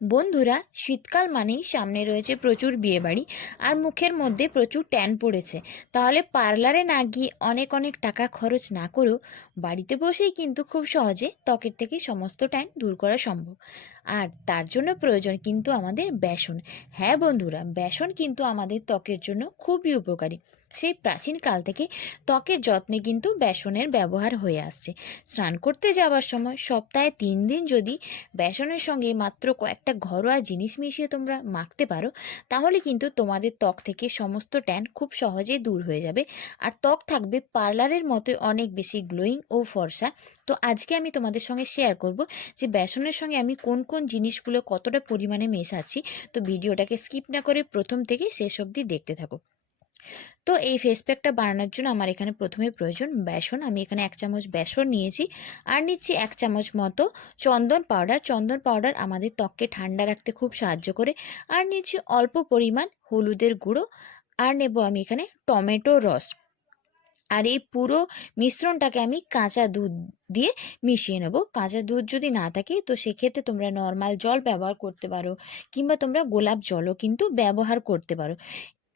বন্ধুরা, শীতকাল মানেই সামনে রয়েছে প্রচুর বিয়েবাড়ি আর মুখের মধ্যে প্রচুর ট্যান পড়েছে। তাহলে পার্লারে না গিয়ে অনেক অনেক টাকা খরচ না করেও বাড়িতে বসেই কিন্তু খুব সহজে ত্বকের থেকে সমস্ত ট্যান দূর করা সম্ভব। আর তার জন্য প্রয়োজন কিন্তু আমাদের বেসন। হ্যাঁ বন্ধুরা, বেসন কিন্তু আমাদের ত্বকের জন্য খুবই উপকারী। সেই প্রাচীনকাল থেকে ত্বকের যত্নে কিন্তু বেসনের ব্যবহার হয়ে আসছে। স্নান করতে যাওয়ার সময় সপ্তাহে তিন দিন যদি বেসনের সঙ্গে মাত্র কয়েকটা ঘরোয়া জিনিস মিশিয়ে তোমরা মাখতে পারো, তাহলে কিন্তু তোমাদের ত্বক থেকে সমস্ত ট্যান খুব সহজেই দূর হয়ে যাবে। আর ত্বক থাকবে পার্লারের মতো অনেক বেশি গ্লোয়িং ও ফর্সা। তো আজকে আমি তোমাদের সঙ্গে শেয়ার করব যে বেসনের সঙ্গে আমি কোন কোন জিনিসগুলো কতটা পরিমাণে মেশাচ্ছি, তো ভিডিওটাকে স্কিপ না করে প্রথম থেকে শেষ অবধি দেখতে থাকো। তো এই ফেস প্যাকটা বানানোর জন্য আমার এখানে প্রথমে প্রয়োজন বেসন। আমি এখানে এক চামচ বেসন নিয়েছি আর নিচ্ছি এক চামচ মতো চন্দন পাউডার। চন্দন পাউডার আমাদের ত্বককে ঠান্ডা রাখতে খুব সাহায্য করে। আর নিচ্ছি অল্প পরিমাণ হলুদের গুঁড়ো। আর নেব আমি এখানে টমেটো রস। আর এই পুরো মিশ্রণটাকে আমি কাঁচা দুধ দিয়ে মিশিয়ে নেব। কাঁচা দুধ যদি না থাকে, তো সেক্ষেত্রে তোমরা নর্মাল জল ব্যবহার করতে পারো কিংবা তোমরা গোলাপ জলও কিন্তু ব্যবহার করতে পারো।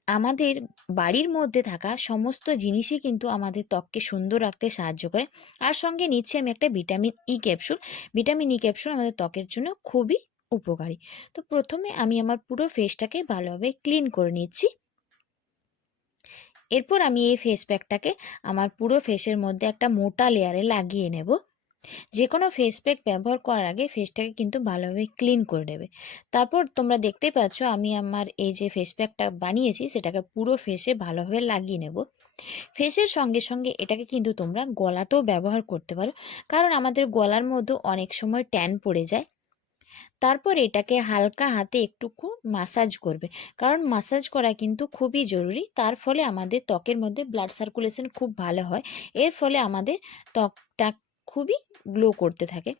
আমাদের বাড়ির মধ্যে থাকা সমস্ত জিনিসই কিন্তু আমাদের ত্বককে সুন্দর রাখতে সাহায্য করে। আর সঙ্গে নিচ্ছি আমি একটা vitamin E capsule vitamin E capsule আমাদের ত্বকের জন্য খুবই উপকারী। তো প্রথমে আমি আমার পুরো ফেসটাকে ভালোভাবে ক্লিন করে নিচ্ছি। এরপর আমি এই ফেস প্যাকটাকে আমার পুরো ফেসের মধ্যে একটা মোটা লেয়ারে লাগিয়ে নেব। যে কোনো ফেস প্যাক ব্যবহার করার আগে ফেসটাকে কিন্তু ভালোভাবে ক্লিন করে নেবে। তারপর তোমরা দেখতেই পাচ্ছ আমি আমার এই যে ফেস প্যাকটা বানিয়েছি, সেটাকে পুরো ফেসে ভালোভাবে লাগিয়ে নেব। ফেসের সঙ্গে সঙ্গে এটাকে কিন্তু তোমরা গলাতেও ব্যবহার করতে পারো। কারণ আমাদের গলার মধ্যে অনেক সময় ট্যান পড়ে যায়। তারপর এটাকে হালকা হাতে একটুকু মাসাজ করবে। কারণ মাসাজ করা কিন্তু খুবই জরুরি। তার ফলে আমাদের ত্বকের মধ্যে ব্লাড সার্কুলেশন খুব ভালো হয়। এর ফলে আমাদের ত্বকটা খুবই গ্লো করতে থাকে।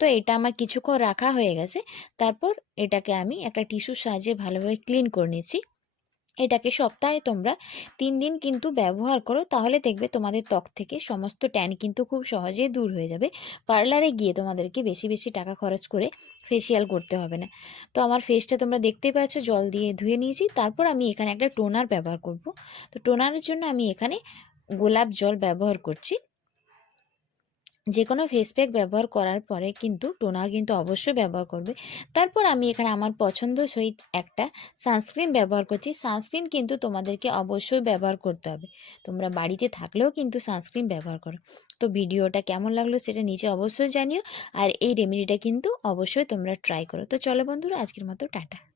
তো এটা আমার কিছুক্ষণ রাখা হয়ে গেছে। তারপর এটাকে আমি একটা টিস্যুর সাহায্যে ভালোভাবে ক্লিন করে নিচ্ছি। এটাকে সপ্তাহে তোমরা তিন দিন কিন্তু ব্যবহার করো, তাহলে দেখবে তোমাদের ত্বক থেকে সমস্ত ট্যান কিন্তু খুব সহজেই দূর হয়ে যাবে। পার্লারে গিয়ে তোমাদেরকে বেশি বেশি টাকা খরচ করে ফেসিয়াল করতে হবে না। তো আমার ফেসটা তোমরা দেখতেই পাচ্ছ, জল দিয়ে ধুয়ে নিয়েছি। তারপর আমি এখানে একটা টোনার ব্যবহার করব। তো টোনারের জন্য আমি এখানে গোলাপ জল ব্যবহার করছি। যে কোনো ফেস প্যাক ব্যবহার করার পরে কিন্তু টোনার কিন্তু অবশ্যই ব্যবহার করবে। তারপর আমি এখানে আমার পছন্দ সহিত একটা সানস্ক্রিন ব্যবহার করছি। সানস্ক্রিন কিন্তু তোমাদেরকে অবশ্যই ব্যবহার করতে হবে। তোমরা বাড়িতে থাকলেও কিন্তু সানস্ক্রিন ব্যবহার করো। তো ভিডিওটা কেমন লাগল সেটা নিচে অবশ্যই জানিও। আর এই রেমেডিটা কিন্তু অবশ্যই তোমরা ট্রাই করো। তো চলো বন্ধুরা, আজকের মতো টাটা।